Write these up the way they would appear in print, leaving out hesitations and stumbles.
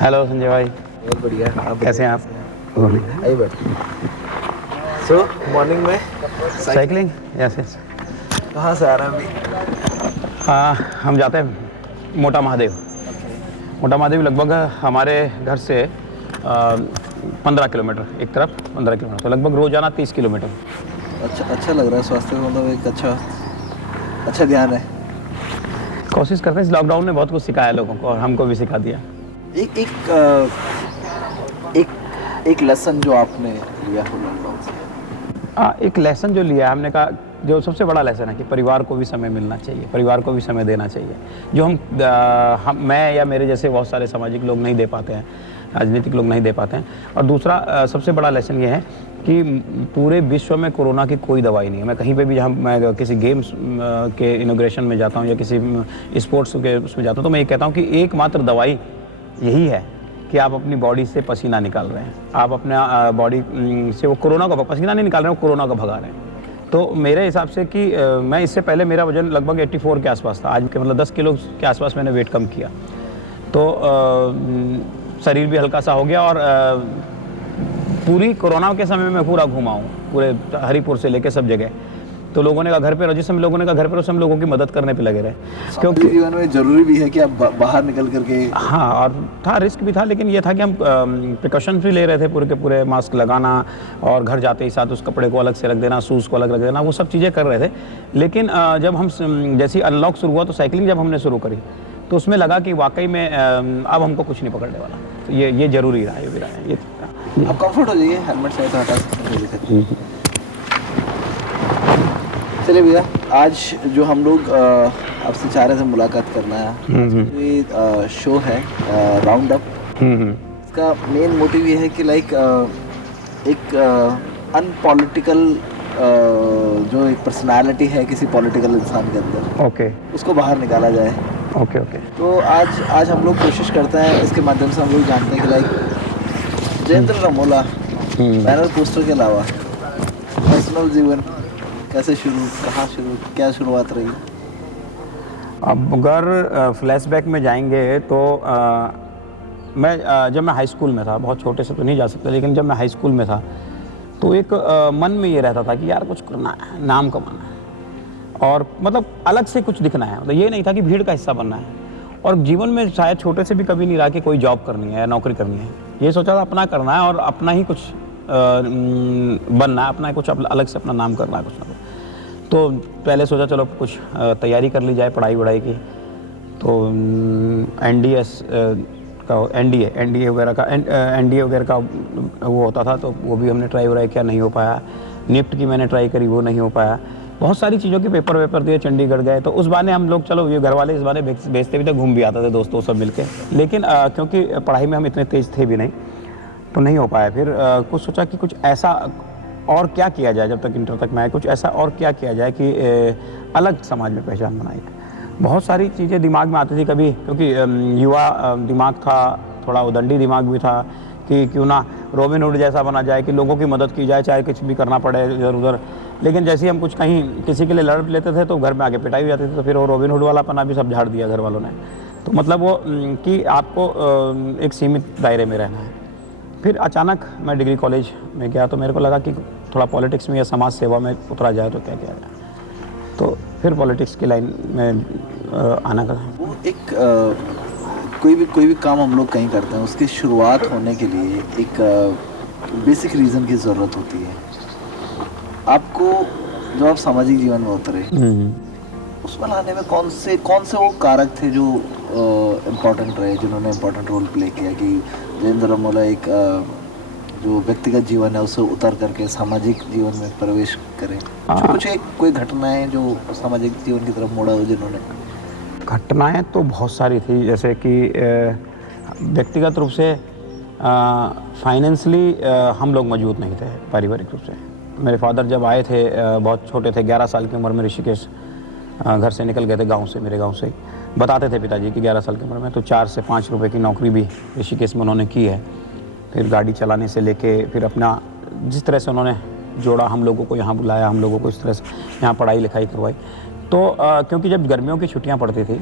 Hello Sanjay भाई, बहुत बढ़िया। आप कैसे हैं आप? आइए बैठ। सो मॉर्निंग में साइकिलिंग? Yes yes. कहाँ से आ रहे हैं अभी? हाँ, हम जाते हैं मोटा महादेव। मोटा महादेव लगभग हमारे घर से 15 किलोमीटर एक तरफ, 15 किलोमीटर, तो लगभग रोज़ाना 30 किलोमीटर। अच्छा लग रहा है। स्वास्थ्य में मतलब एक अच्छा ध्यान है। कोशिश करते हैं, इस लॉकडाउन ने बहुत कुछ सिखाया लोगों को और हमको भी सिखा दिया। एक एक एक लेसन जो आपने लिया हो लॉकडाउन से। हाँ, एक लेसन जो लिया है हमने कहा, जो सबसे बड़ा लेसन है कि परिवार को भी समय मिलना चाहिए, परिवार को भी समय देना चाहिए, जो मैं या मेरे जैसे बहुत सारे सामाजिक लोग नहीं दे पाते हैं, राजनीतिक लोग नहीं दे पाते हैं। और दूसरा सबसे बड़ा लेसन ये है कि पूरे विश्व में कोरोना की कोई दवाई नहीं है। मैं कहीं पे भी, जहाँ मैं किसी गेम्स के इनॉग्रेशन में जाता हूँ या किसी स्पोर्ट्स के उसमें जाता हूँ, तो मैं ये कहता हूँ कि एकमात्र दवाई यही है कि आप अपनी बॉडी से पसीना निकाल रहे हैं, आप अपने बॉडी से वो कोरोना का पसीना नहीं निकाल रहे हैं, वो कोरोना को भगा रहे हैं। तो मेरे हिसाब से कि मैं इससे पहले मेरा वजन लगभग 84 के आसपास था, आज के मतलब 10 किलो के आसपास मैंने वेट कम किया, तो शरीर भी हल्का सा हो गया। और पूरी कोरोना के समय में पूरा घुमा हूँ, पूरे हरिपुर से लेके सब जगह। तो लोगों ने कहा घर पे रहो, जिस समय लोगों ने कहा घर पे रहो, सब लोगों की मदद करने पे लगे रहे, क्योंकि जीवन में जरूरी भी है कि आप बाहर निकल करके। हाँ, और था, रिस्क भी था, लेकिन ये था कि हम प्रिकॉशंस भी ले रहे थे पूरे के पूरे, मास्क लगाना और घर जाते ही साथ उस कपड़े को अलग से रख देना, शूज़ को अलग रख देना, वो सब चीज़ें कर रहे थे। लेकिन जब हम जैसे अनलॉक शुरू हुआ, तो साइकिलिंग जब हमने शुरू करी, तो उसमें लगा कि वाकई में अब हमको कुछ नहीं पकड़ने वाला। तो ये ज़रूरी रहा, ये भी रहा है। ये आप कंफर्ट हो जाइए, हेलमेट से हटा सकते हैं। चलिए भैया, आज जो हम लोग आपसे चाह रहे थे मुलाकात करना है, ये शो है राउंड अप। इसका मेन मोटिव ये है कि लाइक एक अनपॉलिटिकल जो एक पर्सनालिटी है किसी पॉलिटिकल इंसान के अंदर, ओके, उसको बाहर निकाला जाए। Okay okay. तो आज हम लोग कोशिश करते हैं, इसके माध्यम से हम लोग जानते हैं कि like Jayendra Ramola banner poster के अलावा पर्सनल जीवन कैसे शुरू, कहाँ शुरू, क्या शुरुआत रही? अब अगर फ्लैशबैक में जाएंगे तो जब मैं हाई स्कूल में था, बहुत छोटे से तो नहीं जा सकता, लेकिन जब मैं हाई स्कूल में था, तो एक मन में ये रहता था कि यार कुछ करना है, नाम कमाना है, और मतलब अलग से कुछ दिखना है। मतलब ये नहीं था कि भीड़ का हिस्सा बनना है। और जीवन में शायद छोटे से भी कभी नहीं रहा कि कोई जॉब करनी है या नौकरी करनी है। ये सोचा था अपना करना है और अपना ही कुछ बनना है, अपना कुछ अलग से अपना नाम करना है, कुछ ना कुछ। तो पहले सोचा चलो कुछ तैयारी कर ली जाए पढ़ाई वढ़ाई की। तो एनडीए वगैरह का वो होता था, तो वो भी हमने ट्राई वराई किया, नहीं हो पाया। निफ्ट की मैंने ट्राई करी, वो नहीं हो पाया। बहुत सारी चीज़ों के पेपर दिए, चंडीगढ़ गए, तो उस बहाने हम लोग, चलो ये घर वाले इस बहाने भेजते भी थे, घूम भी आते थे दोस्तों सब मिलके। लेकिन क्योंकि पढ़ाई में हम इतने तेज़ थे भी नहीं, तो नहीं हो पाया। फिर कुछ सोचा कि कुछ ऐसा और क्या किया जाए, जब तक इंटर तक मैं कुछ ऐसा और क्या किया जाए कि अलग समाज में पहचान बनाई जाए। बहुत सारी चीज़ें दिमाग में आती थी कभी, क्योंकि युवा दिमाग था, थोड़ा उदंडी दिमाग भी था कि क्यों ना रॉबिन हुड जैसा बना जाए, कि लोगों की मदद की जाए, चाहे कुछ भी करना पड़े इधर उधर। लेकिन जैसे ही हम कुछ कहीं किसी के लिए लड़ लेते थे, तो घर में आके पिटाई हो जाती थी, तो फिर वो रॉबिन हुड वाला पना भी सब झाड़ दिया घर वालों ने। तो मतलब वो कि आपको एक सीमित दायरे में रहना है। फिर अचानक मैं डिग्री कॉलेज में गया, तो मेरे को लगा कि थोड़ा पॉलिटिक्स में या समाज सेवा में उतरा जाए तो क्या किया जाए। तो फिर पॉलिटिक्स की लाइन में आना का वो एक कोई भी काम हम लोग कहीं करते हैं, उसकी शुरुआत होने के लिए एक बेसिक रीज़न की ज़रूरत होती है। आपको जब आप सामाजिक जीवन में उतरे, उसमें लाने में कौन से वो कारक थे जो इम्पोर्टेंट रहे, जिन्होंने इम्पोर्टेंट रोल प्ले किया कि जयेंद्र रमोला एक जो व्यक्तिगत जीवन है उससे उतर करके सामाजिक जीवन में प्रवेश करें? कुछ कोई घटनाएं जो सामाजिक जीवन की तरफ मोड़ा हो जिन्होंने? घटनाएं तो बहुत सारी थी, जैसे कि व्यक्तिगत रूप से फाइनेंशली हम लोग मौजूद नहीं थे, पारिवारिक रूप से। मेरे फादर जब आए थे, बहुत छोटे थे, 11 साल की उम्र में ऋषिकेश घर से निकल गए थे, गांव से, मेरे गांव से ही। बताते थे पिताजी कि 11 साल की उम्र में तो 4 से 5 रुपए की नौकरी भी ऋषिकेश में उन्होंने की है। फिर गाड़ी चलाने से लेके फिर अपना जिस तरह से उन्होंने जोड़ा, हम लोगों को यहाँ बुलाया, हम लोगों को इस तरह से यहाँ पढ़ाई लिखाई करवाई। तो क्योंकि जब गर्मियों की छुट्टियाँ पड़ती थी,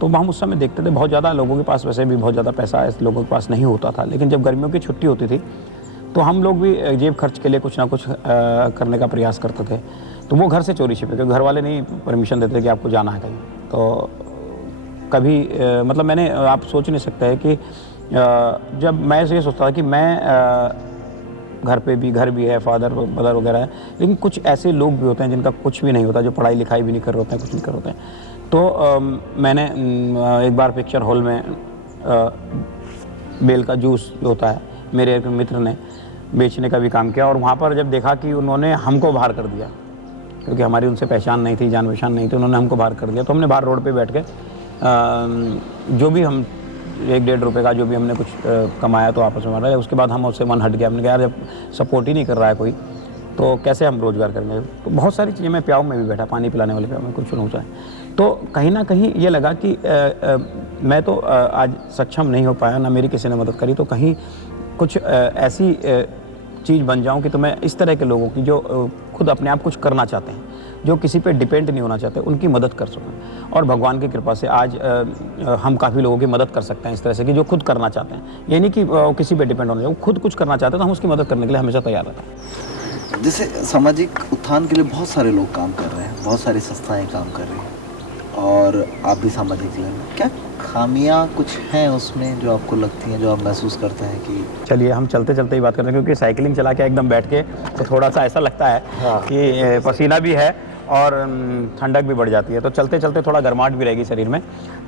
तो हम उस समय देखते थे बहुत ज़्यादा लोगों के पास वैसे भी बहुत ज़्यादा पैसा ऐसे लोगों के पास नहीं होता था, लेकिन जब गर्मियों की छुट्टी होती थी तो हम लोग भी जेब खर्च के लिए कुछ ना कुछ करने का प्रयास करते थे। तो वो घर से चोरी छिपे, क्योंकि घर वाले नहीं परमिशन देते कि आपको जाना है कहीं। तो कभी मतलब मैंने आप सोच नहीं सकते हैं कि जब मैं ये सोचता था कि मैं घर पे भी घर भी है, फादर मदर वगैरह है, लेकिन कुछ ऐसे लोग भी होते हैं जिनका कुछ भी नहीं होता, जो पढ़ाई लिखाई भी नहीं कर रहे होते हैं, कुछ नहीं कर रहे होते हैं। तो मैंने एक बार पिक्चर हॉल में बेल का जूस जो होता है मेरे एक मित्र ने बेचने का भी काम किया, और वहाँ पर जब देखा कि उन्होंने हमको बाहर कर दिया, क्योंकि हमारी उनसे पहचान नहीं थी, जान पहचान नहीं थी, उन्होंने हमको बाहर कर दिया। तो हमने बाहर रोड पे बैठ के जो भी हम 1-1.5 रुपये का जो भी हमने कुछ कमाया तो आपस में मारा। उसके बाद हम उससे मन हट गया, हमने कहा यार जब सपोर्ट ही नहीं कर रहा है कोई तो कैसे हम रोज़गार करेंगे। तो बहुत सारी चीज़ें, मैं प्याऊ में भी बैठा, पानी पिलाने वाले प्याऊ में, कुछ नहीं चाहे। तो कहीं ना कहीं ये लगा कि मैं तो आज सक्षम नहीं हो पाया, ना मेरी किसी ने मदद करी, तो कहीं कुछ ऐसी चीज़ बन जाऊं कि तो मैं इस तरह के लोगों की जो खुद अपने आप कुछ करना चाहते हैं, जो किसी पे डिपेंड नहीं होना चाहते, उनकी मदद कर सकूं। और भगवान की कृपा से आज हम काफ़ी लोगों की मदद कर सकते हैं इस तरह से कि जो खुद करना चाहते हैं। ये नहीं कि किसी पे डिपेंड होना चाहिए, वो खुद कुछ करना चाहते हैं तो हम उसकी मदद करने के लिए हमेशा तैयार रहते हैं। जैसे सामाजिक उत्थान के लिए बहुत सारे लोग काम कर रहे हैं, बहुत सारी संस्थाएं काम कर रही हैं, और आप भी सामाजिक जीवन में, क्या खामियां कुछ हैं उसमें जो आपको लगती हैं, जो आप महसूस करते हैं कि चलिए हम चलते चलते ही बात करते हैं, क्योंकि साइकिलिंग चला के एकदम बैठ के तो थोड़ा सा ऐसा लगता है कि पसीना भी है और ठंडक भी बढ़ जाती है, तो चलते चलते थोड़ा गर्माहट भी रहेगी शरीर में।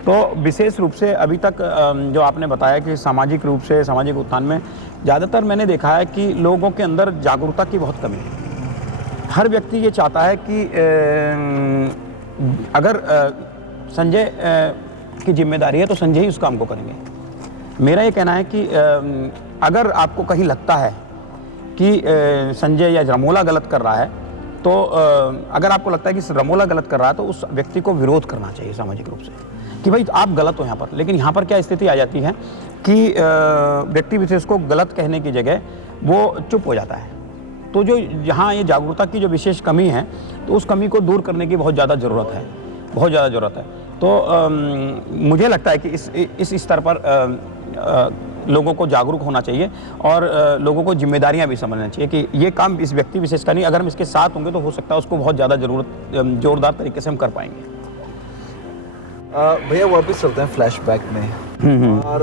तो विशेष रूप से अभी तक जो आपने बताया कि सामाजिक रूप से सामाजिक उत्थान में ज़्यादातर मैंने देखा है कि लोगों के अंदर जागरूकता की बहुत कमी है। हर व्यक्ति ये चाहता है कि अगर संजय की जिम्मेदारी है तो संजय ही उस काम को करेंगे। मेरा ये कहना है कि अगर आपको कहीं लगता है कि संजय या रमोला गलत कर रहा है, तो अगर आपको लगता है कि रमोला गलत कर रहा है तो उस व्यक्ति को विरोध करना चाहिए सामाजिक रूप से कि भाई आप गलत हो यहाँ पर। लेकिन यहाँ पर क्या स्थिति आ जाती है कि व्यक्ति विशेष को गलत कहने की जगह वो चुप हो जाता है। तो जो यहाँ ये जागरूकता की जो विशेष कमी है, तो उस कमी को दूर करने की बहुत ज़्यादा ज़रूरत है, बहुत ज़्यादा ज़रूरत है। तो मुझे लगता है कि इस स्तर पर लोगों को जागरूक होना चाहिए और लोगों को जिम्मेदारियां भी समझना चाहिए कि ये काम इस व्यक्ति विशेष का नहीं, अगर हम इसके साथ होंगे तो हो सकता है उसको बहुत ज़्यादा जोरदार तरीके से हम कर पाएंगे। भैया वापस चलते हैं फ्लैशबैक में, और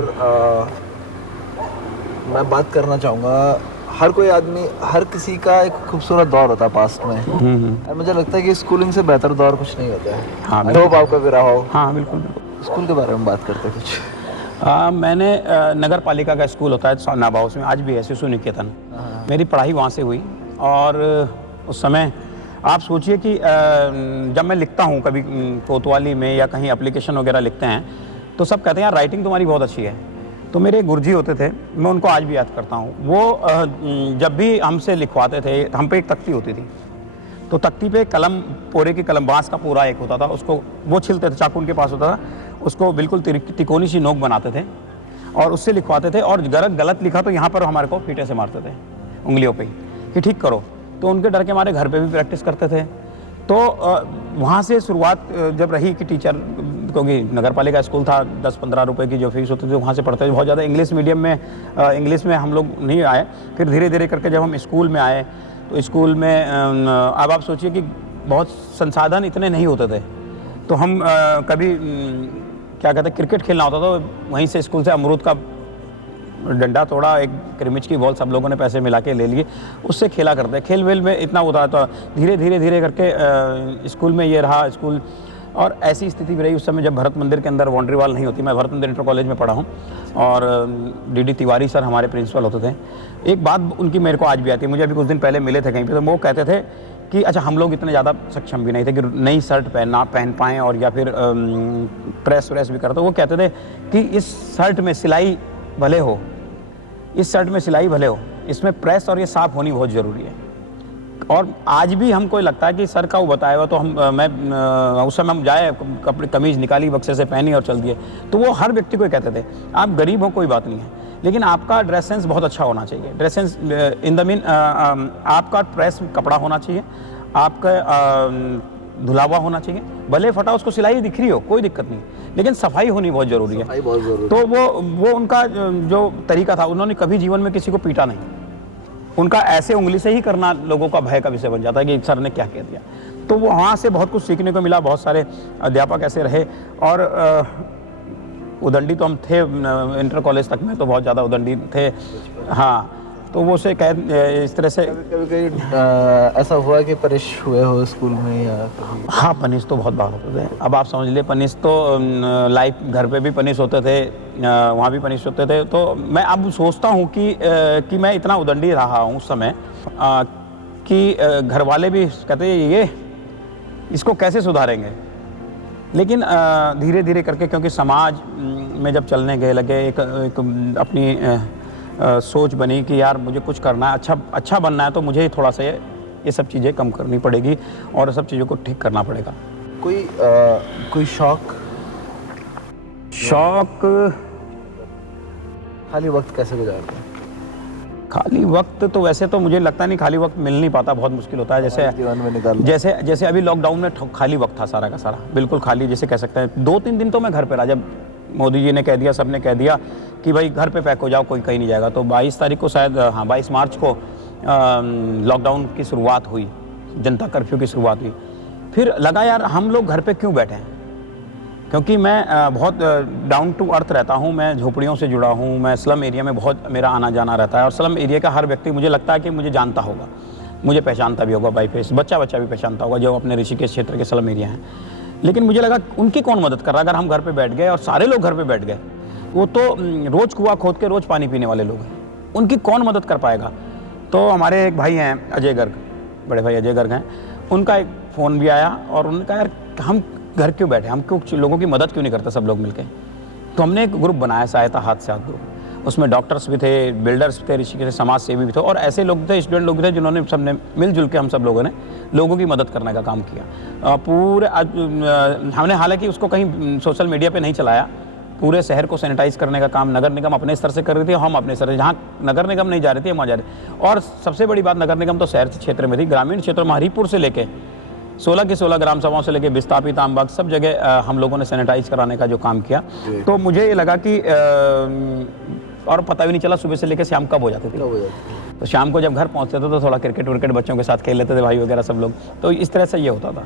मैं बात करना चाहूँगा, हर कोई आदमी, हर किसी का एक खूबसूरत दौर होता है पास्ट में, और मुझे लगता है कि स्कूलिंग से बेहतर दौर कुछ नहीं होता है। हाँ, आई होप आपका भी रहा हो। हाँ बिल्कुल बिल्कुल। स्कूल के बारे में बात करते हैं कुछ। मैंने नगर पालिका का स्कूल होता है नाभा, उसमें आज भी है शिशु निकेतन, मेरी पढ़ाई वहाँ से हुई। और उस समय आप सोचिए कि जब मैं लिखता हूँ कभी कोतवाली में या कहीं एप्लीकेशन वगैरह लिखते हैं तो सब कहते हैं यार राइटिंग तुम्हारी बहुत अच्छी है। तो मेरे गुरुजी होते थे, मैं उनको आज भी याद करता हूँ, वो जब भी हमसे लिखवाते थे, हम पे एक तख्ती होती थी, तो तख्ती पे कलम, पोरे की कलम, बाँस का पूरा एक होता था, उसको वो छिलते थे, चाकू उनके पास होता था, उसको बिल्कुल तिकोनी सी नोक बनाते थे और उससे लिखवाते थे। और गलत लिखा तो यहाँ पर हमारे को फीटे से मारते थे उंगलियों पे कि ठीक करो। तो उनके डर के मारे घर पे भी प्रैक्टिस करते थे। तो वहाँ से शुरुआत जब रही कि टीचर, क्योंकि नगर पालिका स्कूल था, 10-15 रुपए की जो फीस होती थी, वहाँ से पढ़ते थे। बहुत ज़्यादा इंग्लिश मीडियम में इंग्लिश में हम लोग नहीं आए। फिर धीरे धीरे करके जब हम स्कूल में आए तो स्कूल में अब आप सोचिए कि बहुत संसाधन इतने नहीं होते थे, तो हम कभी क्या कहते हैं, क्रिकेट खेलना होता था, तो वहीं से स्कूल से अमरूद का डंडा तोड़ा, एक क्रिमिच की बॉल सब लोगों ने पैसे मिला के ले लिए, उससे खेला करते। खेल वेल में इतना होता था। धीरे धीरे धीरे करके स्कूल में ये रहा स्कूल, और ऐसी स्थिति भी रही उस समय जब भरत मंदिर के अंदर बाउंड्री वाल नहीं होती। मैं भरत मंदिर इंटर कॉलेज में पढ़ा हूँ और डी तिवारी सर हमारे प्रिंसिपल होते थे। एक बात उनकी मेरे को आज भी आती है, मुझे अभी कुछ दिन पहले मिले थे कहीं पर, तो वो कहते थे कि अच्छा हम लोग इतने ज़्यादा सक्षम भी नहीं थे कि नई शर्ट पहन पाएँ और या फिर प्रेस व्रेस भी करते। वो कहते थे कि इस शर्ट में सिलाई भले हो, इस शर्ट में सिलाई भले हो, इसमें प्रेस और ये साफ़ होनी बहुत ज़रूरी है। और आज भी हमको लगता है कि सर का वो बताया हुआ, तो मैं उस समय हम जाए, कपड़े कमीज़ निकाली, बक्से से पहनी और चल दिए। तो वो हर व्यक्ति को कहते थे आप गरीब हो कोई बात नहीं है, लेकिन आपका ड्रेस सेंस बहुत अच्छा होना चाहिए। Dress sense in the mean आपका प्रेस कपड़ा होना चाहिए, आपका धुला हुआ होना चाहिए, भले फटा उसको सिलाई दिख रही हो कोई दिक्कत नहीं, लेकिन सफाई होनी बहुत ज़रूरी है। सफाई बहुत ज़रूरी तो वो उनका जो तरीका था, उन्होंने कभी जीवन में किसी को पीटा नहीं, उनका ऐसे उंगली से ही करना लोगों का भय का विषय बन जाता है कि सर ने क्या कह दिया। तो वो वहाँ से बहुत कुछ सीखने को मिला, बहुत सारे अध्यापक ऐसे रहे। और उदंडी तो हम थे इंटर कॉलेज तक में, तो बहुत ज़्यादा उदंडी थे। हाँ, तो वो से कह इस तरह से कभी ऐसा हुआ कि पनिश हुए हो स्कूल में या कभी? हाँ, पनिश तो बहुत बार होते थे। अब आप समझ लिए, पनिश तो लाइफ घर पे भी पनिश होते थे, वहाँ भी पनिश होते थे। तो मैं अब सोचता हूँ कि मैं इतना उदंडी रहा हूँ उस समय कि घर वाले भी कहते ये इसको कैसे सुधारेंगे। लेकिन धीरे धीरे करके, क्योंकि समाज में जब चलने गए लगे, एक अपनी सोच बनी कि यार मुझे कुछ करना है, अच्छा बनना है, तो मुझे ही थोड़ा सा ये सब चीज़ें कम करनी पड़ेगी और सब चीज़ों को ठीक करना पड़ेगा। कोई शौक खाली वक्त कैसे गुजारते हैं? खाली वक्त तो वैसे तो मुझे लगता नहीं, खाली वक्त मिल नहीं पाता, बहुत मुश्किल होता है। जैसे अभी लॉकडाउन में खाली वक्त था सारा का सारा, बिल्कुल खाली जैसे कह सकते हैं। 2-3 दिन तो मैं घर पे रहा, जब मोदी जी ने कह दिया, सब ने कह दिया कि भाई घर पे पैक हो जाओ, कोई कहीं नहीं जाएगा। तो 22 तारीख को शायद, हाँ 22 मार्च को लॉकडाउन की शुरुआत हुई, जनता कर्फ्यू की शुरुआत हुई। फिर लगा यार हम लोग घर पे क्यों बैठे हैं, क्योंकि मैं बहुत डाउन टू अर्थ रहता हूँ, मैं झोपड़ियों से जुड़ा हूँ, मैं स्लम एरिया में बहुत मेरा आना जाना रहता है। और स्लम एरिया का हर व्यक्ति मुझे लगता है कि मुझे जानता होगा, मुझे पहचानता भी होगा बाई फेस, बच्चा भी पहचानता होगा जो अपने ऋषिकेश क्षेत्र के स्लम एरिया हैं। लेकिन मुझे लगा उनकी कौन मदद कर रहा है, अगर हम घर पे बैठ गए और सारे लोग घर पे बैठ गए, वो तो रोज़ कुआं खोद के रोज़ पानी पीने वाले लोग हैं, उनकी कौन मदद कर पाएगा। तो हमारे एक भाई हैं अजय गर्ग, बड़े भाई अजय गर्ग हैं, उनका एक फ़ोन भी आया और उन्होंने कहा यार हम घर क्यों बैठे, हम क्यों लोगों की मदद क्यों नहीं करते सब लोग मिलके। तो हमने एक ग्रुप बनाया, सहायता हाथ से हाथ ग्रुप। उसमें डॉक्टर्स भी थे, बिल्डर्स थे, ऋषिकेश समाज सेवी भी थे, और ऐसे लोग थे, स्टूडेंट लोग भी थे, जिन्होंने सबने मिलजुल के हम सब लोगों ने लोगों की मदद करने का काम किया। पूरे हमने हालांकि उसको कहीं सोशल मीडिया पे नहीं चलाया, पूरे शहर को सैनिटाइज करने का काम नगर निगम अपने स्तर से कर रही थी, हम अपने स्तर से, जहाँ नगर निगम नहीं जा रही थी हम वहाँ जा रहे। और सबसे बड़ी बात, नगर निगम तो शहर क्षेत्र में थी, ग्रामीण क्षेत्र में हरिपुर से लेके 16 की 16 ग्राम सभाओं से लेके विस्थापित आमबाग सब जगह हम लोगों ने सैनिटाइज कराने का जो काम किया। तो मुझे ये लगा कि और पता भी नहीं चला सुबह से लेकर शाम कब हो जाती थी। तो शाम को जब घर पहुंचते थे तो थोड़ा क्रिकेट विकेट बच्चों के साथ खेल लेते थे, भाई वगैरह सब लोग। तो इस तरह से ये होता था।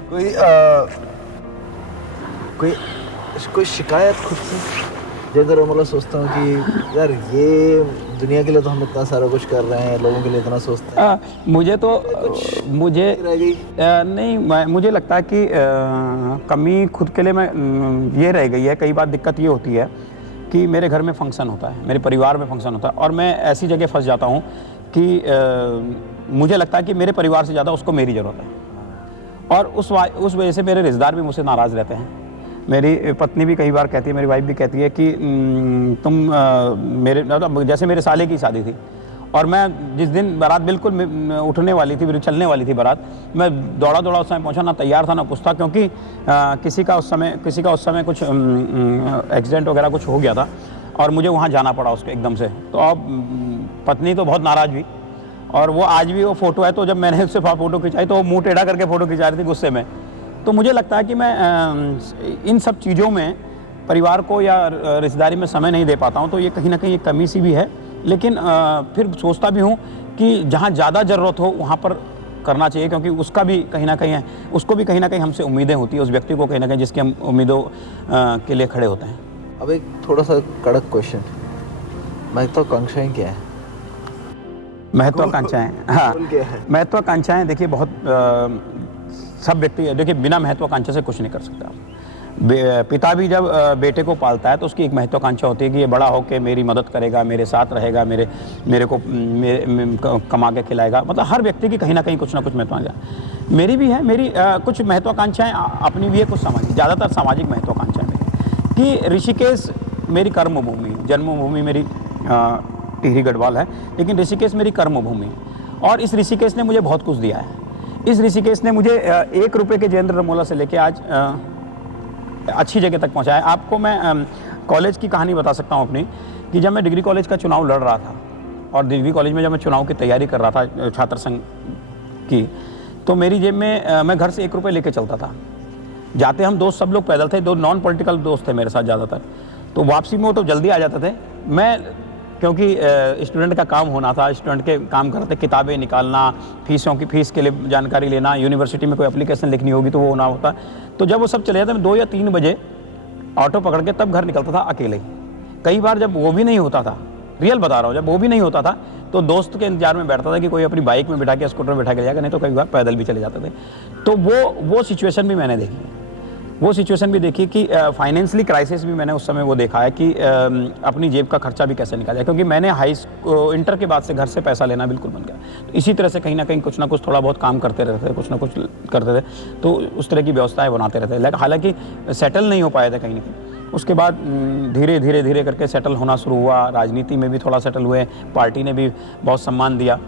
कोई शिकायत खुद से, जैसे मतलब सोचता हूँ कि यार ये दुनिया के लिए तो हम इतना सारा कुछ कर रहे हैं, लोगों के लिए इतना सोचते हैं। मुझे लगता है कि कमी खुद के लिए मैं ये रह गई है। कई बार दिक्कत ये होती है कि मेरे घर में फंक्शन होता है, मेरे परिवार में फंक्शन होता है, और मैं ऐसी जगह फंस जाता हूँ कि मुझे लगता है कि मेरे परिवार से ज़्यादा उसको मेरी ज़रूरत है, और उस वजह से मेरे रिश्तेदार भी मुझसे नाराज़ रहते हैं। मेरी पत्नी भी कई बार कहती है, मेरी वाइफ भी कहती है कि तुम मेरे, जैसे मेरे साले की शादी थी और मैं जिस दिन बारात बिल्कुल उठने वाली थी, चलने वाली थी बारात, मैं दौड़ा उस समय पहुंचा, ना तैयार था ना कुछ था, क्योंकि किसी का उस समय कुछ एक्सीडेंट वगैरह कुछ हो गया था और मुझे वहाँ जाना पड़ा उसको एकदम से। तो अब पत्नी तो बहुत नाराज़ हुई, और वो आज भी वो फ़ोटो है, तो जब मैंने उससे फ़ोटो खिंचाई तो वो मुँह टेढ़ा करके फ़ोटो खिंचा रही थी गुस्से में। तो मुझे लगता है कि मैं इन सब चीज़ों में परिवार को या रिश्तेदारी में समय नहीं दे पाता हूँ, तो ये कहीं ना कहीं एक कमी सी भी है। लेकिन फिर सोचता भी हूँ कि जहाँ ज़्यादा ज़रूरत हो वहाँ पर करना चाहिए, क्योंकि उसका भी कहीं ना कहीं है, उसको भी कहीं ना कहीं हमसे उम्मीदें होती है, उस व्यक्ति को कहीं ना कहीं जिसकी हम उम्मीदों के लिए खड़े होते हैं। अब एक थोड़ा सा कड़क क्वेश्चन, महत्वाकांक्षाएँ क्या है? महत्वाकांक्षाएँ, हाँ, महत्वाकांक्षाएँ देखिए बहुत सब व्यक्ति, देखिए बिना महत्वाकांक्षा से कुछ नहीं कर सकता। पिता भी जब बेटे को पालता है तो उसकी एक महत्वाकांक्षा होती है कि ये बड़ा होकर मेरी मदद करेगा, मेरे साथ रहेगा, मेरे को कमा के खिलाएगा। मतलब हर व्यक्ति की कहीं ना कहीं कुछ ना कुछ महत्वाकांक्षा मेरी भी है। मेरी कुछ महत्वाकांक्षाएँ अपनी भी है, कुछ सामाजिक, ज़्यादातर सामाजिक महत्वाकांक्षाएँ मेरी, कि ऋषिकेश मेरी कर्मभूमि, जन्मभूमि मेरी टिहरी गढ़वाल है, लेकिन ऋषिकेश मेरी कर्मभूमि, और इस ऋषिकेश ने मुझे बहुत कुछ दिया है। इस ऋषिकेश ने मुझे 1 रुपये के जयेंद्र रमोला से लेके आज अच्छी जगह तक पहुंचाया है। आपको मैं कॉलेज की कहानी बता सकता हूं अपनी, कि जब मैं डिग्री कॉलेज का चुनाव लड़ रहा था, और डिग्री कॉलेज में जब मैं चुनाव की तैयारी कर रहा था छात्र संघ की, तो मेरी जेब में मैं घर से 1 रुपये लेके चलता था। जाते हम दोस्त सब लोग पैदल थे, 2 नॉन पॉलिटिकल दोस्त थे मेरे साथ ज़्यादातर, तो वापसी में वो तो जल्दी आ जाते थे। मैं क्योंकि स्टूडेंट का काम होना था, स्टूडेंट के काम करते, किताबें निकालना, फीस के लिए जानकारी लेना, यूनिवर्सिटी में कोई एप्लीकेशन लिखनी होगी तो वो होना होता। तो जब वो सब चले जाते मैं 2 या 3 बजे ऑटो पकड़ के तब घर निकलता था अकेले ही। कई बार जब वो भी नहीं होता था, रियल बता रहा हूँ, जब वो भी नहीं होता था तो दोस्त के इंतजार में बैठता था कि कोई अपनी बाइक में बिठा के, स्कूटर में बिठा के जाएगा, नहीं तो कई बार पैदल भी चले जाते थे। तो वो सिचुएशन भी मैंने देखी है। वो सिचुएशन भी देखी कि फाइनेंशियली क्राइसिस भी मैंने उस समय वो देखा है कि अपनी जेब का खर्चा भी कैसे निकाला जाए, क्योंकि मैंने इंटर के बाद से घर से पैसा लेना बिल्कुल बंद किया। तो इसी तरह से कहीं ना कहीं कुछ ना कुछ थोड़ा बहुत काम करते रहते थे, कुछ ना कुछ करते थे, तो उस तरह की व्यवस्थाएं बनाते रहते थे। हालांकि सेटल नहीं हो पाए थे कहीं ना कहीं। उसके बाद धीरे धीरे करके सेटल होना शुरू हुआ, राजनीति में भी थोड़ा सेटल हुए, पार्टी ने भी बहुत सम्मान दिया।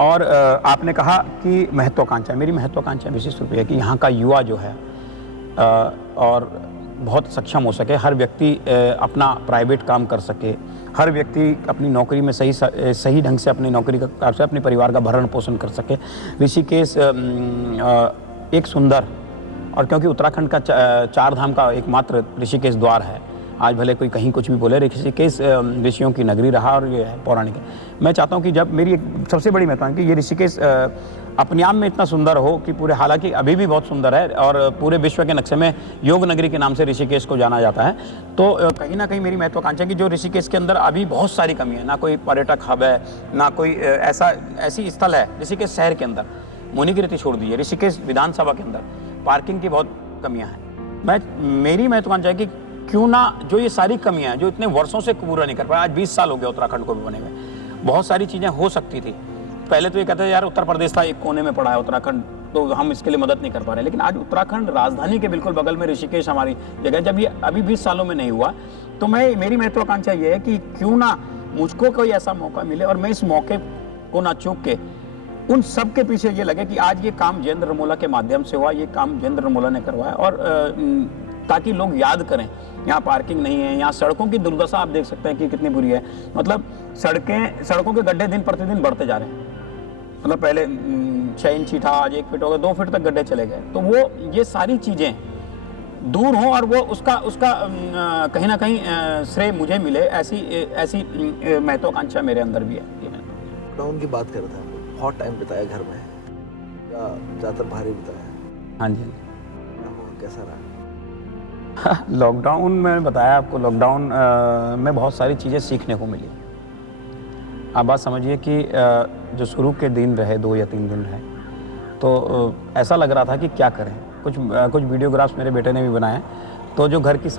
और आपने कहा कि महत्वाकांक्षा, मेरी महत्वाकांक्षा विशेष रूप से है कि यहाँ का युवा जो है और बहुत सक्षम हो सके, हर व्यक्ति अपना प्राइवेट काम कर सके, हर व्यक्ति अपनी नौकरी में सही ढंग से अपनी नौकरी का से अपने परिवार का भरण पोषण कर सके। ऋषिकेश एक सुंदर, और क्योंकि उत्तराखंड का 4 धाम का एकमात्र ऋषिकेश द्वार है, आज भले कोई कहीं कुछ भी बोले, ऋषिकेश ऋषियों की नगरी रहा और ये है पौराणिक। मैं चाहता हूँ कि जब मेरी एक सबसे बड़ी महत्वाकांक्षा कि ये ऋषिकेश अपने आप में इतना सुंदर हो कि पूरे, हालांकि अभी भी बहुत सुंदर है और पूरे विश्व के नक्शे में योग नगरी के नाम से ऋषिकेश को जाना जाता है। तो कहीं ना कहीं मेरी महत्वाकांक्षा है कि जो ऋषिकेश के अंदर अभी बहुत सारी कमी है, ना कोई पर्यटक हब है, ना कोई ऐसी स्थल है ऋषिकेश शहर के अंदर, मुनिकीर्ति छोड़ दीजिए, ऋषिकेश विधानसभा के अंदर पार्किंग की बहुत कमियाँ हैं। मेरी महत्वाकांक्षा है कि क्यों ना जो ये सारी कमियां हैं जो इतने वर्षों से पूरा नहीं कर पाया, आज 20 साल हो गए उत्तराखंड को भी बने हुए, बहुत सारी चीज़ें हो सकती थी। पहले तो ये कहते थे यार उत्तर प्रदेश था एक कोने में पड़ा है उत्तराखंड, तो हम इसके लिए मदद नहीं कर पा रहे, लेकिन आज उत्तराखंड राजधानी के बिल्कुल बगल में ऋषिकेश हमारी जगह, जब ये अभी 20 सालों में नहीं हुआ, तो मेरी महत्वाकांक्षा ये है कि क्यों ना मुझको कोई ऐसा मौका मिले और मैं इस मौके को ना चूक के उन सब के पीछे ये लगे कि आज ये काम जयेंद्र रमोला के माध्यम से हुआ, ये काम जयेंद्र रमोला ने करवाया, और ताकि लोग याद करें यहाँ पार्किंग नहीं है, यहाँ सड़कों की दुर्दशा आप देख सकते हैं कि कितनी बुरी है। मतलब सड़कों के गड्ढे दिन प्रतिदिन बढ़ते जा रहे हैं। मतलब पहले 6 इंची था, आज 1 फीट हो गया, 2 फीट तक गड्ढे चले गए। तो वो ये सारी चीज़ें दूर हों और वो उसका कहीं ना कहीं श्रेय मुझे मिले, ऐसी महत्वाकांक्षा मेरे अंदर भी है। लॉकडाउन की बात कर रहे थे, बहुत टाइम बिताया घर में या ज़्यादातर बाहर ही बिताया? हाँ जी। कैसा रहा लॉकडाउन में? बताया आपको, लॉकडाउन में बहुत सारी चीज़ें सीखने को मिली। आप बात समझिए कि जो शुरू के दिन रहे, 2 या 3 दिन रहे, तो ऐसा लग रहा था कि क्या करें। कुछ वीडियोग्राफ्स मेरे बेटे ने भी बनाए। तो जो घर की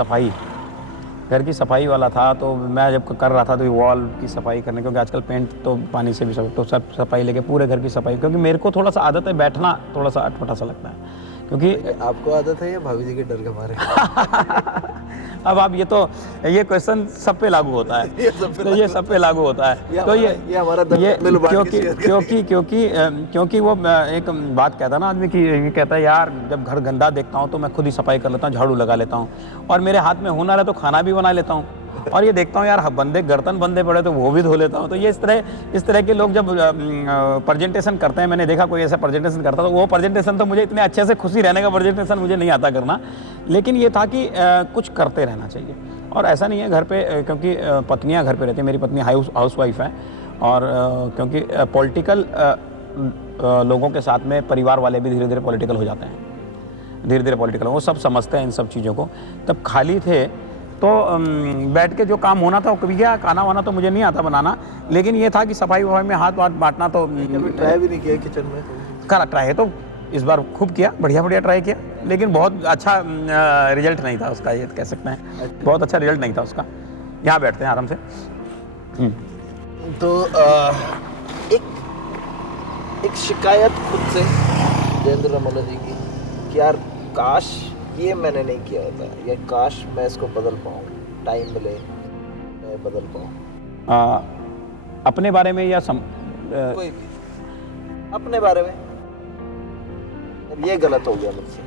सफाई वाला था, तो मैं जब कर रहा था तो वॉल की सफाई करने, क्योंकि आजकल पेंट तो पानी से भी सब, तो सब सफाई लेके पूरे घर की सफाई, क्योंकि मेरे को थोड़ा सा आदत है बैठना, थोड़ा सा अटपटा सा लगता है, क्योंकि आपको आदत है या भाभी जी के डर के मारे? अब आप ये क्वेश्चन सब पे लागू होता है। ये सब पे लागू होता है। तो ये हमारा क्योंकि वो एक बात कहता है ना आदमी की, ये कहता है यार जब घर गंदा देखता हूँ तो मैं खुद ही सफाई कर लेता हूँ, झाड़ू लगा लेता हूँ, और मेरे हाथ में हुनर है तो खाना भी बना लेता हूँ, और ये देखता हूँ यार बर्तन बंदे पड़े तो वो भी धो लेता हूँ। तो ये इस तरह के लोग जब प्रेजेंटेशन करते हैं, मैंने देखा कोई ऐसा प्रेजेंटेशन करता, तो वो प्रेजेंटेशन तो मुझे इतने अच्छे से खुशी रहने का प्रेजेंटेशन मुझे नहीं आता करना, लेकिन ये था कि कुछ करते रहना चाहिए। और ऐसा नहीं है घर पे, क्योंकि पत्नियाँ घर पे रहती हैं, मेरी पत्नी हाउस वाइफ है, और क्योंकि पॉलिटिकल लोगों के साथ में परिवार वाले भी धीरे धीरे पॉलिटिकल हो जाते हैं, वो सब समझते हैं इन सब चीज़ों को। तब खाली थे तो बैठ के जो काम होना था वो कभी गया। खाना वाना तो मुझे नहीं आता बनाना, लेकिन ये था कि सफाई वफाई में हाथ बांटना। तो कभी ट्राई भी नहीं किया किचन में? करा ट्राई तो इस बार खूब किया, बढ़िया ट्राई किया, लेकिन बहुत अच्छा रिजल्ट नहीं था उसका, ये कह सकते हैं। बहुत अच्छा रिजल्ट नहीं था उसका। यहाँ बैठते हैं आराम से। तो एक शिकायत खुद से जयेंद्र रमोला जी की कि यार काश ये मैंने नहीं किया होता, या काश मैं इसको बदल पाऊँ, टाइम मिले मैं बदल पाऊँ। अपने बारे में या कोई भी अपने बारे में, ये गलत हो गया मुझसे।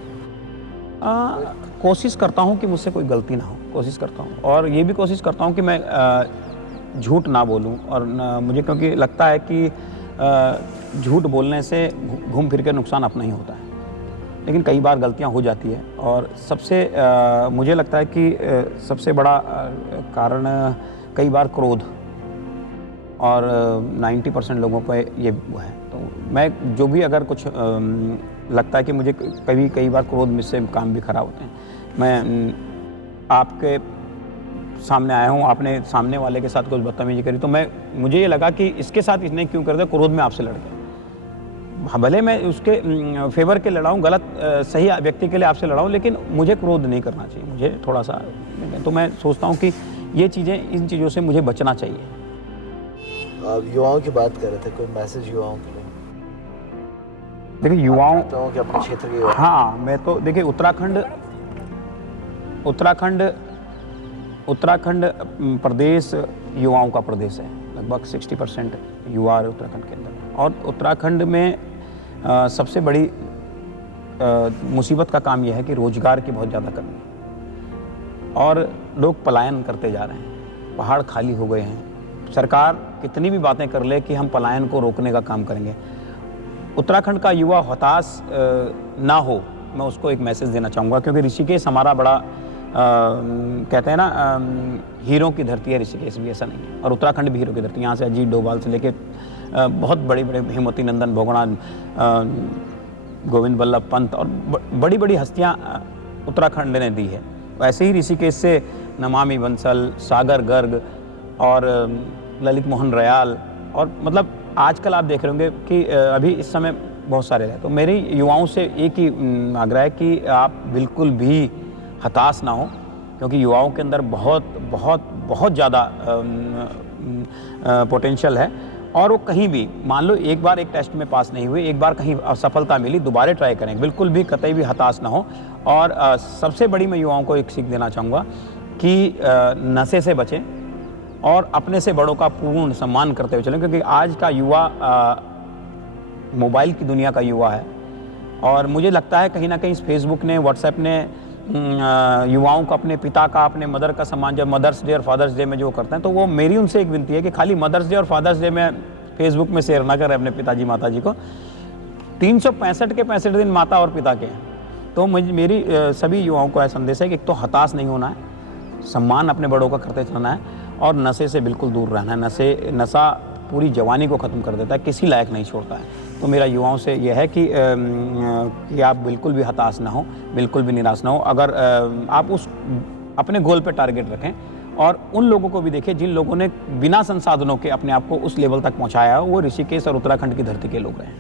कोशिश करता हूँ कि मुझसे कोई गलती ना हो, कोशिश करता हूँ, और ये भी कोशिश करता हूँ कि मैं झूठ ना बोलूँ, और मुझे क्योंकि लगता है कि झूठ बोलने से घूम फिर के नुकसान अपना ही होता है, लेकिन कई बार गलतियां हो जाती है। और सबसे मुझे लगता है कि सबसे बड़ा कारण कई बार क्रोध, और 90% लोगों पे ये वो है। तो मैं जो भी अगर कुछ लगता है कि मुझे कई बार क्रोध में से काम भी खराब होते हैं। मैं आपके सामने आया हूँ, आपने सामने वाले के साथ कुछ बदतमीजी करी, तो मुझे ये लगा कि इसके साथ इसने क्यों कर दिया, क्रोध में आपसे लड़ गया। भले मैं उसके फेवर के लड़ाऊँ, गलत सही व्यक्ति के लिए आपसे लड़ाऊँ, लेकिन मुझे क्रोध नहीं करना चाहिए, मुझे थोड़ा सा। तो मैं सोचता हूँ कि ये चीज़ें, इन चीज़ों से मुझे बचना चाहिए। आप युवाओं की बात कर रहे थे, कोई मैसेज युवाओं के लिए? देखिए युवाओं कि अपने क्षेत्र के युवा। हाँ, मैं तो देखिए उत्तराखंड प्रदेश युवाओं का प्रदेश है। लगभग 60% युवा उत्तराखंड के अंदर। और उत्तराखंड में सबसे बड़ी मुसीबत का काम यह है कि रोजगार की बहुत ज़्यादा कमी है और लोग पलायन करते जा रहे हैं, पहाड़ खाली हो गए हैं। सरकार कितनी भी बातें कर ले कि हम पलायन को रोकने का काम करेंगे, उत्तराखंड का युवा हताश ना हो, मैं उसको एक मैसेज देना चाहूँगा। क्योंकि ऋषिकेश हमारा बड़ा कहते हैं ना, हीरों की धरती है ऋषिकेश भी, ऐसा नहीं है। और उत्तराखंड भी हीरो की धरती है। यहाँ से अजीत डोभाल से लेके बहुत बड़े बड़े हेमवती नंदन बोगड़ा, गोविंद बल्लभ पंत और बड़ी बड़ी हस्तियाँ उत्तराखंड ने दी है। वैसे ही ऋषिकेश से नमामि बंसल, सागर गर्ग और ललित मोहन रयाल, और मतलब आजकल आप देख रहे होंगे कि अभी इस समय बहुत सारे हैं। तो मेरे युवाओं से एक ही आग्रह है कि आप बिल्कुल भी हताश ना हो, क्योंकि युवाओं के अंदर बहुत बहुत बहुत ज़्यादा पोटेंशियल है। और वो कहीं भी, मान लो एक बार एक टेस्ट में पास नहीं हुए, एक बार कहीं असफलता मिली, दोबारा ट्राई करें, बिल्कुल भी कतई भी हताश ना हो। और सबसे बड़ी मैं युवाओं को एक सीख देना चाहूँगा कि नशे से बचें और अपने से बड़ों का पूर्ण सम्मान करते हुए चलें। क्योंकि आज का युवा मोबाइल की दुनिया का युवा है, और मुझे लगता है कहीं ना कहीं फेसबुक ने, व्हाट्सएप ने युवाओं को अपने पिता का, अपने मदर का सम्मान, जब मदर्स डे और फादर्स डे में जो करते हैं, तो वो मेरी उनसे एक विनती है कि खाली मदर्स डे और फादर्स डे में फेसबुक में शेयर ना करें अपने पिताजी माताजी को। 365 के 65 दिन माता और पिता के हैं। तो मेरी सभी युवाओं को ऐसा संदेश है कि एक तो हताश नहीं होना है, सम्मान अपने बड़ों का करते चलना है, और नशे से बिल्कुल दूर रहना है। नशा पूरी जवानी को ख़त्म कर देता है, किसी लायक नहीं छोड़ता है। तो मेरा युवाओं से यह है कि आप बिल्कुल भी हताश ना हो, बिल्कुल भी निराश ना हो। अगर आप उस अपने गोल पे टारगेट रखें, और उन लोगों को भी देखें जिन लोगों ने बिना संसाधनों के अपने आप को उस लेवल तक पहुंचाया हो, वो ऋषिकेश और उत्तराखंड की धरती के लोग रहे हैं।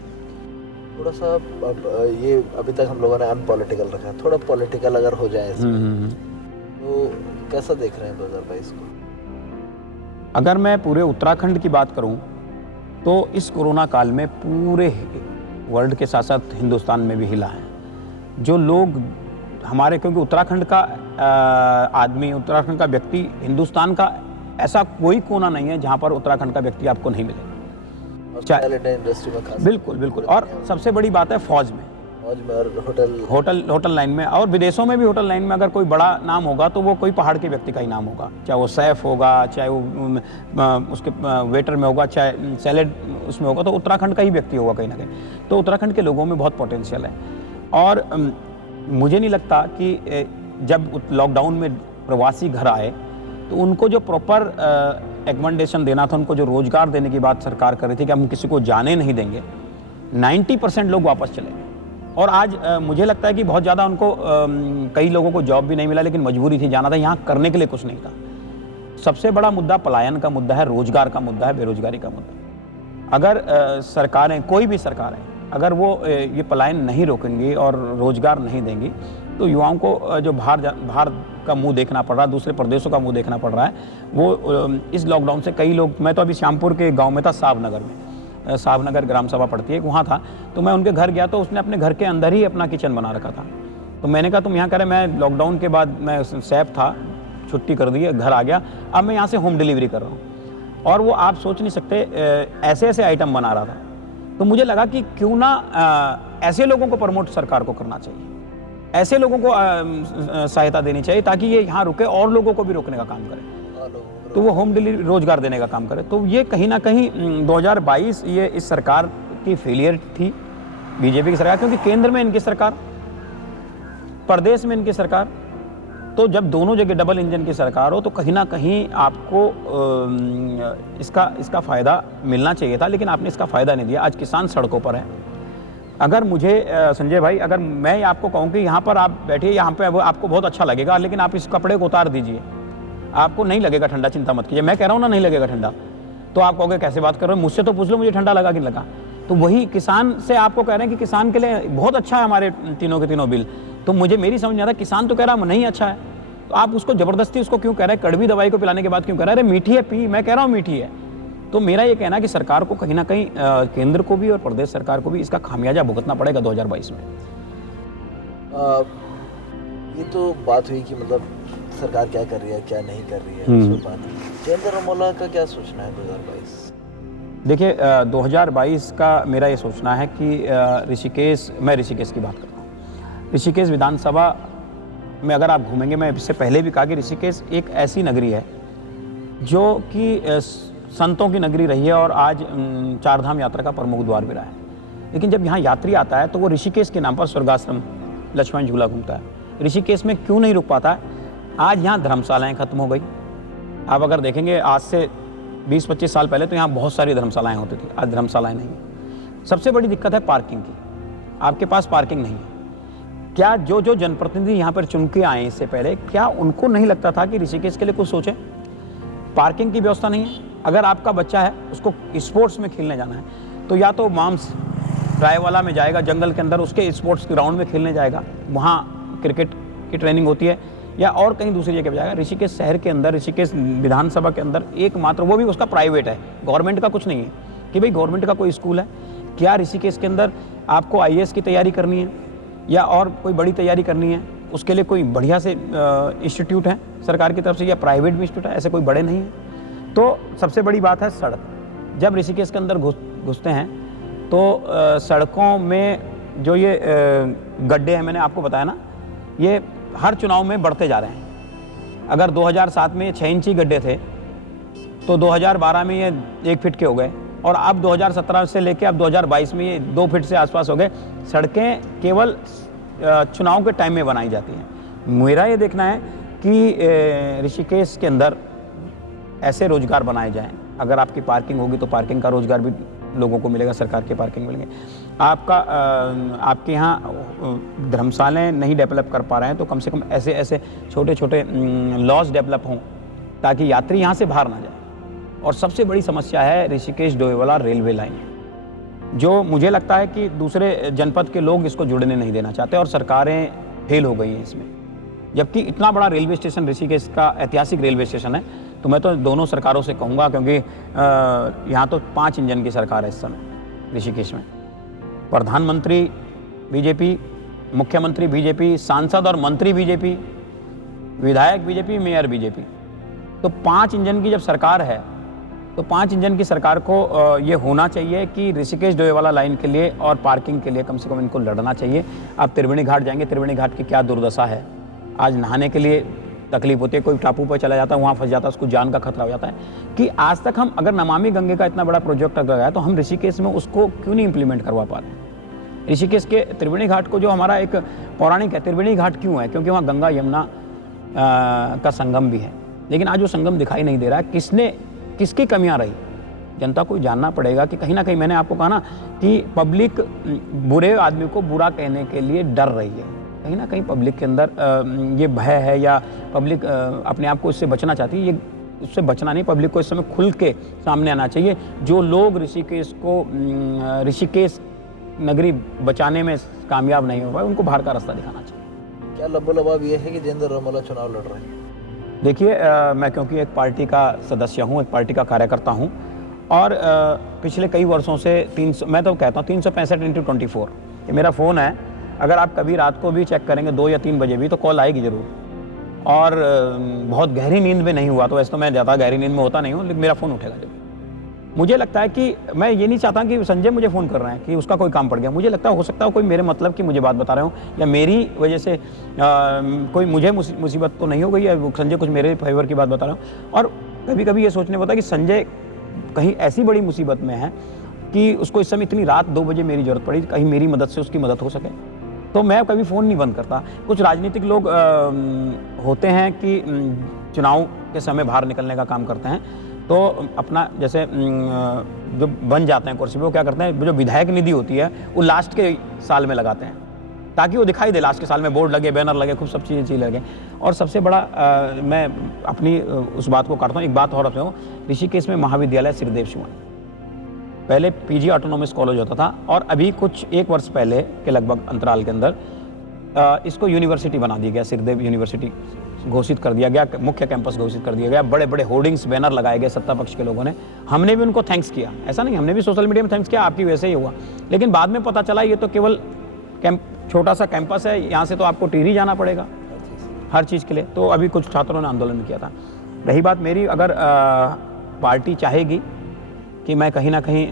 थोड़ा सा ये अभी तक हम लोगों ने अनपॉलिटिकल रखा है, थोड़ा पॉलिटिकल अगर हो जाए तो कैसा देख रहे हैं 2022 को? अगर मैं पूरे उत्तराखंड की बात करूं तो इस कोरोना काल में पूरे वर्ल्ड के साथ साथ हिंदुस्तान में भी हिला है। जो लोग हमारे, क्योंकि उत्तराखंड का आदमी, उत्तराखंड का व्यक्ति, हिंदुस्तान का ऐसा कोई कोना नहीं है जहां पर उत्तराखंड का व्यक्ति आपको नहीं मिलेगा। इंडस्ट्री में खास, बिल्कुल बिल्कुल। और सबसे बड़ी बात है फौज में और होटल लाइन में, और विदेशों में भी होटल लाइन में अगर कोई बड़ा नाम होगा तो वो कोई पहाड़ के व्यक्ति का ही नाम होगा। चाहे वो सैफ होगा, चाहे वो उसके वेटर में होगा, चाहे सैलेड उसमें होगा, तो उत्तराखंड का ही व्यक्ति होगा कहीं ना कहीं। तो उत्तराखंड के लोगों में बहुत पोटेंशियल है। और मुझे नहीं लगता कि जब लॉकडाउन में प्रवासी घर आए तो उनको जो प्रॉपर एकोमोडेशन देना था, उनको जो रोजगार देने की बात सरकार कर रही थी कि हम किसी को जाने नहीं देंगे, 90% लोग वापस चले गए। और आज मुझे लगता है कि बहुत ज़्यादा उनको कई लोगों को जॉब भी नहीं मिला, लेकिन मजबूरी थी, जाना था, यहाँ करने के लिए कुछ नहीं था। सबसे बड़ा मुद्दा पलायन का मुद्दा है, रोजगार का मुद्दा है, बेरोजगारी का मुद्दा। अगर सरकारें, कोई भी सरकार है, अगर वो ये पलायन नहीं रोकेंगी और रोजगार नहीं देंगी, तो युवाओं को जो बाहर का मुंह देखना पड़ रहा है, दूसरे प्रदेशों का मुंह देखना पड़ रहा है, वो इस लॉकडाउन से कई लोग, मैं तो अभी श्यामपुर के गाँव में था, सावनगर में, सावनगर ग्राम सभा पड़ती है, वहाँ था, तो मैं उनके घर गया तो उसने अपने घर के अंदर ही अपना किचन बना रखा था। तो मैंने कहा तुम यहाँ करें, मैं लॉकडाउन के बाद मैं सैफ था, छुट्टी कर दी, घर आ गया, अब मैं यहाँ से होम डिलीवरी कर रहा हूँ। और वो आप सोच नहीं सकते ऐसे ऐसे आइटम बना रहा था। तो मुझे लगा कि क्यों ना ऐसे लोगों को प्रमोट सरकार को करना चाहिए, ऐसे लोगों को सहायता देनी चाहिए, ताकि ये यहाँ रुके और लोगों को भी रोकने का काम करें। तो वो होम डिलीवरी रोजगार देने का काम करे। तो ये कहीं ना कहीं 2022 ये इस सरकार की फेलियर थी, बीजेपी की सरकार, क्योंकि केंद्र में इनकी सरकार, प्रदेश में इनकी सरकार, तो जब दोनों जगह डबल इंजन की सरकार हो तो कहीं ना कहीं आपको इसका फ़ायदा मिलना चाहिए था, लेकिन आपने इसका फ़ायदा नहीं दिया। आज किसान सड़कों पर है। अगर मुझे संजय भाई, अगर मैं आपको कहूँ कि यहाँ पर आप बैठिए, यहाँ पे आपको बहुत अच्छा लगेगा, लेकिन आप इस कपड़े को उतार दीजिए, आपको नहीं लगेगा ठंडा, चिंता मत कीजिए। मैं कह रहा हूँ ना, नहीं लगेगा ठंडा, तो आप कहोगे कैसे बात कर रहे हो, मुझसे तो पूछ लो मुझे ठंडा लगा कि नहीं लगा। तो वही किसान से आपको कह रहे हैं कि किसान के लिए बहुत अच्छा है हमारे तीनों के तीनों बिल, तो मुझे मेरी समझ नहीं आता, किसान तो कह रहा है नहीं अच्छा है, तो आप उसको ज़बरदस्ती उसको क्यों कह रहे हैं, कड़वी दवाई को पिलाने के बाद क्यों कह रहे हैं, अरे मीठी है पी, मैं कह रहा हूँ मीठी है। तो मेरा ये कहना है कि सरकार को कहीं ना कहीं केंद्र को भी और प्रदेश सरकार को भी इसका खामियाजा भुगतना पड़ेगा 2022 में। ये तो बात हुई कि मतलब सरकार क्या कर रही है क्या नहीं कर रही है, उस पर बात। जयेंद्र रमोला का क्या सोचना है 2022? देखिए 2022 का मेरा ये सोचना है कि ऋषिकेश, मैं ऋषिकेश की बात करता हूँ। ऋषिकेश विधानसभा में अगर आप घूमेंगे, मैं इससे पहले भी कहा कि ऋषिकेश एक ऐसी नगरी है जो कि संतों की नगरी रही है और आज चारधाम यात्रा का प्रमुख द्वार भी रहा है। लेकिन जब यहाँ यात्री आता है तो वो ऋषिकेश के नाम पर स्वर्गाश्रम, लक्ष्मण झूला घूमता है। ऋषिकेश में क्यों नहीं रुक पाता है? आज यहाँ धर्मशालाएँ खत्म हो गई। आप अगर देखेंगे आज से 20-25 साल पहले तो यहाँ बहुत सारी धर्मशालाएँ होती थी, आज धर्मशालाएँ नहीं है। सबसे बड़ी दिक्कत है पार्किंग की, आपके पास पार्किंग नहीं है। क्या जो जनप्रतिनिधि यहाँ पर चुन के आए इससे पहले, क्या उनको नहीं लगता था कि ऋषिकेश के लिए कुछ सोचें? पार्किंग की व्यवस्था नहीं है। अगर आपका बच्चा है उसको स्पोर्ट्स में खेलने जाना है तो या तो माम्स रायवाला में जाएगा, जंगल के अंदर उसके स्पोर्ट्स ग्राउंड में खेलने जाएगा, वहाँ क्रिकेट की ट्रेनिंग होती है, या और कहीं दूसरी जगह पर जाएगा। ऋषिकेश शहर के अंदर, ऋषिकेश विधानसभा के अंदर एकमात्र, वो भी उसका प्राइवेट है, गवर्नमेंट का कुछ नहीं है कि भाई गवर्नमेंट का कोई स्कूल है। क्या ऋषिकेश के अंदर आपको IAS की तैयारी करनी है या और कोई बड़ी तैयारी करनी है, उसके लिए कोई बढ़िया से इंस्टीट्यूट है सरकार की तरफ से, या प्राइवेट भी इंस्टीट्यूट है, ऐसे कोई बड़े नहीं हैं। तो सबसे बड़ी बात है सड़क। जब ऋषिकेश के अंदर घुसते हैं तो सड़कों में जो ये गड्ढे हैं, मैंने आपको बताया ना, ये हर चुनाव में बढ़ते जा रहे हैं। अगर 2007 में ये 6 इंची गड्ढे थे तो 2012 में ये 1 फीट के हो गए, और अब 2017 से लेके अब 2022 में ये 2 फीट से आसपास हो गए। सड़कें केवल चुनाव के टाइम में बनाई जाती हैं। मेरा ये देखना है कि ऋषिकेश के अंदर ऐसे रोजगार बनाए जाएं। अगर आपकी पार्किंग होगी तो पार्किंग का रोजगार भी लोगों को मिलेगा, सरकार के पार्किंग मिलेंगे। आपके यहाँ धर्मशालाएँ नहीं डेवलप कर पा रहे हैं तो कम से कम ऐसे छोटे छोटे लॉज डेवलप हों ताकि यात्री यहाँ से बाहर ना जाए। और सबसे बड़ी समस्या है ऋषिकेश डोईवाला रेलवे लाइन, जो मुझे लगता है कि दूसरे जनपद के लोग इसको जुड़ने नहीं देना चाहते और सरकारें फेल हो गई हैं इसमें। जबकि इतना बड़ा रेलवे स्टेशन ऋषिकेश का ऐतिहासिक रेलवे स्टेशन है, तो मैं तो दोनों सरकारों से कहूँगा, क्योंकि यहाँ तो 5 इंजन की सरकार है इस समय ऋषिकेश में। प्रधानमंत्री बीजेपी, मुख्यमंत्री बीजेपी, सांसद और मंत्री बीजेपी, विधायक बीजेपी, मेयर बीजेपी। तो 5 इंजन की जब सरकार है तो 5 इंजन की सरकार को ये होना चाहिए कि ऋषिकेश डोईवाला लाइन के लिए और पार्किंग के लिए कम से कम इनको लड़ना चाहिए। आप त्रिवेणी घाट जाएंगे, त्रिवेणी घाट की क्या दुर्दशा है। आज नहाने के लिए तकलीफ होती है, कोई टापू पर चला जाता है, वहाँ फंस जाता है, उसको जान का खतरा हो जाता है। कि आज तक हम अगर नमामि गंगे का इतना बड़ा प्रोजेक्ट अगर है तो हम ऋषिकेश में उसको क्यों नहीं इम्प्लीमेंट करवा पा रहे हैं। ऋषिकेश के त्रिवेणी घाट को, जो हमारा एक पौराणिक है, त्रिवेणी घाट क्यों है? क्योंकि वहाँ गंगा यमुना का संगम भी है, लेकिन आज वो संगम दिखाई नहीं दे रहा है। किसकी कमियां रही, जनता को जानना पड़ेगा। कि कहीं ना कहीं मैंने आपको कहा ना कि पब्लिक बुरे आदमी को बुरा कहने के लिए डर रही है। कहीं ना कहीं पब्लिक के अंदर ये भय है, या पब्लिक अपने आप को इससे बचना चाहती है। ये उससे बचना नहीं, पब्लिक को इस समय खुल के सामने आना चाहिए। जो लोग ऋषिकेश नगरी बचाने में कामयाब नहीं हो पाए, उनको बाहर का रास्ता दिखाना चाहिए। क्या लबोलबाब ये है कि जयेंद्र रमोला चुनाव लड़ रहे हैं? देखिए मैं क्योंकि एक पार्टी का सदस्य हूँ, एक पार्टी का कार्यकर्ता हूँ, और पिछले कई वर्षों से 300, मैं तो कहता हूँ 365x24 ये मेरा फ़ोन है। अगर आप कभी रात को भी चेक करेंगे 2 या 3 बजे भी, तो कॉल आएगी ज़रूर। और बहुत गहरी नींद में नहीं हुआ तो वैसे तो मैं ज़्यादा गहरी नींद में होता नहीं हूँ, लेकिन मेरा फ़ोन उठेगा जरूर। मुझे लगता है कि मैं ये नहीं चाहता कि संजय मुझे फ़ोन कर रहे हैं कि उसका कोई काम पड़ गया। मुझे लगता है हो सकता है कोई मेरे मतलब की मुझे बात बता रहे हो, या मेरी वजह से कोई मुझे मुसीबत तो नहीं हो गई, या संजय कुछ मेरे फेवर की बात बता रहे हो। और कभी कभी ये सोचने होता है कि संजय कहीं ऐसी बड़ी मुसीबत में है कि उसको इस समय इतनी रात 2 बजे मेरी ज़रूरत पड़ी, कहीं मेरी मदद से उसकी मदद हो सके। तो मैं कभी फ़ोन नहीं बंद करता। कुछ राजनीतिक लोग होते हैं कि चुनाव के समय बाहर निकलने का काम करते हैं, तो अपना जैसे जो बन जाते हैं कुर्सी पे, वो क्या करते हैं, जो विधायक निधि होती है वो लास्ट के साल में लगाते हैं ताकि वो दिखाई दे, लास्ट के साल में बोर्ड लगे, बैनर लगे, खूब सब चीज़ें लगे। और सबसे बड़ा मैं अपनी उस बात को काटता हूँ, एक बात और रखता हूँ, ऋषिकेश में महाविद्यालय श्रीदेव शिवन, पहले पीजी ऑटोनॉमस कॉलेज होता था और अभी कुछ 1 वर्ष पहले के लगभग अंतराल के अंदर इसको यूनिवर्सिटी बना दिया गया, श्रीदेव यूनिवर्सिटी घोषित कर दिया गया, मुख्य कैंपस घोषित कर दिया गया, बड़े बड़े होर्डिंग्स बैनर लगाए गए सत्ता पक्ष के लोगों ने। हमने भी उनको थैंक्स किया, ऐसा नहीं, हमने भी सोशल मीडिया में थैंक्स किया, आपकी वजह से ही हुआ। लेकिन बाद में पता चला ये तो केवल छोटा सा कैंपस है, यहाँ से तो आपको टिहरी जाना पड़ेगा हर चीज़ के लिए। तो अभी कुछ छात्रों ने आंदोलन किया था। रही बात मेरी, अगर पार्टी चाहेगी कि मैं कहीं ना कहीं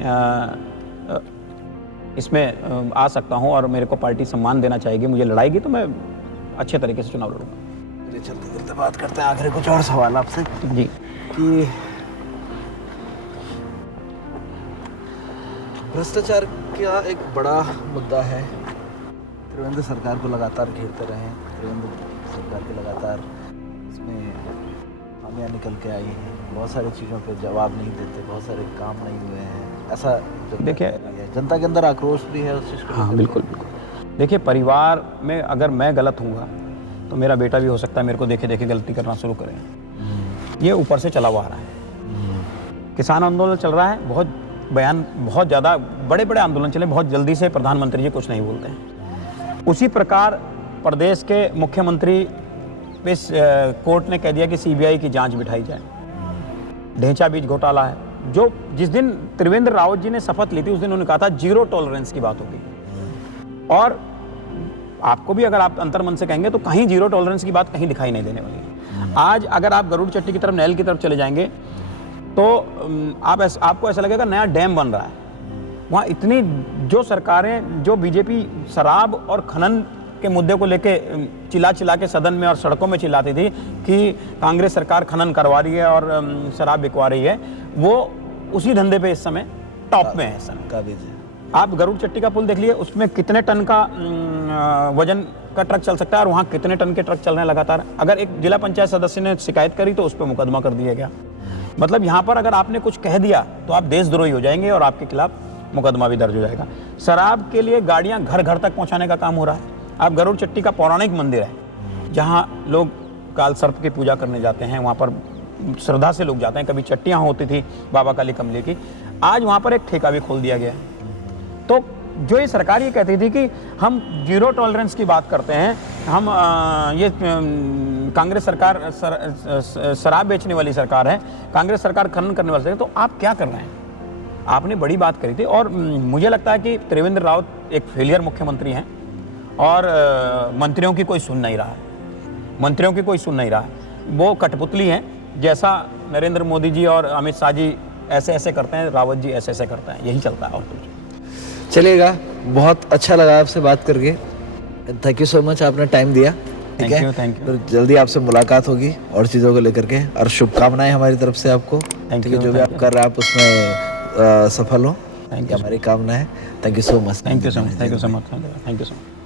इसमें आ सकता हूँ और मेरे को पार्टी सम्मान देना चाहेगी, मुझे लड़ाएगी, तो मैं अच्छे तरीके से चुनाव लड़ूंगा। चलते चलते बात करते हैं, आखिरी कुछ और सवाल आपसे जी कि भ्रष्टाचार का एक बड़ा मुद्दा है, त्रिवेंद्र सरकार को लगातार घेरते रहे, त्रिवेंद्र सरकार के लगातार इसमें खामियां निकल के आई हैं, बहुत सारी चीज़ों पे जवाब नहीं देते, बहुत सारे काम नहीं हुए हैं, ऐसा देखिए जनता के अंदर आक्रोश भी है उस चीज़ को। हाँ बिल्कुल बिल्कुल। देखिए परिवार में अगर मैं गलत हूँगा तो मेरा बेटा भी हो सकता है मेरे को देखे देखे गलती करना शुरू करे। ये ऊपर से चला हुआ आ रहा है। किसान आंदोलन चल रहा है, बहुत ज़्यादा बड़े बड़े आंदोलन चले, बहुत जल्दी से प्रधानमंत्री जी कुछ नहीं बोलते हैं। उसी प्रकार प्रदेश के मुख्यमंत्री पे कोर्ट ने कह दिया कि सीबीआई की जांच बिठाई जाए। ढेंचा बीज घोटाला है, जो जिस दिन त्रिवेंद्र रावत जी ने शपथ ली थी उस दिन उन्होंने कहा था 0 टॉलरेंस की बात होगी। और आपको भी अगर आप अंतर्मन से कहेंगे तो कहीं 0 टॉलरेंस की बात कहीं दिखाई नहीं देने वाली है। आज अगर आप गरुड़ चट्टी की तरफ, नहर की तरफ चले जाएंगे तो आपको ऐसा लगेगा नया डैम बन रहा है। वहाँ इतनी जो सरकारें, जो बीजेपी शराब और खनन के मुद्दे को लेके चिल्ला के सदन में और सड़कों में चिल्लाती थी कि कांग्रेस सरकार खनन करवा रही है और शराब बिकवा रही है, वो उसी धंधे पे इस समय टॉप में है। इस समय आप गरुड़ चट्टी का पुल देख लिए, उसमें कितने टन का वजन का ट्रक चल सकता है और वहाँ कितने टन के ट्रक चल रहे हैं लगातार। अगर एक जिला पंचायत सदस्य ने शिकायत करी तो उस पर मुकदमा कर दिया गया। मतलब यहाँ पर अगर आपने कुछ कह दिया तो आप देशद्रोही हो जाएंगे और आपके खिलाफ मुकदमा भी दर्ज हो जाएगा। शराब के लिए गाड़ियाँ घर घर तक पहुँचाने का काम हो रहा है। आप गरुड़ चट्टी का पौराणिक मंदिर है जहाँ लोग काल सर्प की पूजा करने जाते हैं, वहाँ पर श्रद्धा से लोग जाते हैं। कभी चट्टियाँ होती थी बाबा काली कमले की, आज वहाँ पर एक ठेका भी खोल दिया गया है। तो जो ये सरकार ये कहती थी कि हम 0 टॉलरेंस की बात करते हैं, हम ये कांग्रेस सरकार शराब बेचने वाली सरकार है, कांग्रेस सरकार खनन करने वाली सरकार, तो आप क्या कर रहे हैं? आपने बड़ी बात करी थी। और मुझे लगता है कि त्रिवेंद्र रावत एक फेलियर मुख्यमंत्री हैं और मंत्रियों की कोई सुन नहीं रहा है, मंत्रियों की कोई सुन नहीं रहा है। वो कठपुतली हैं, जैसा नरेंद्र मोदी जी और अमित शाह जी ऐसे ऐसे करते हैं, रावत जी ऐसे ऐसे करते हैं, यही चलता है और कुछ। चलेगा, बहुत अच्छा लगा आपसे बात करके, थैंक यू सो मच, आपने टाइम दिया। ठीक है, थैंक यू। फिर जल्दी आपसे मुलाकात होगी और चीज़ों को लेकर के, और शुभकामनाएं हमारी तरफ से आपको। थैंक ठीक यू। है, जो भी आप कर रहे हैं आप उसमें सफल हो, थैंक यू। हमारी कामना है। Thank you so much. Thank you so much. Thank you so much. Thank you so much.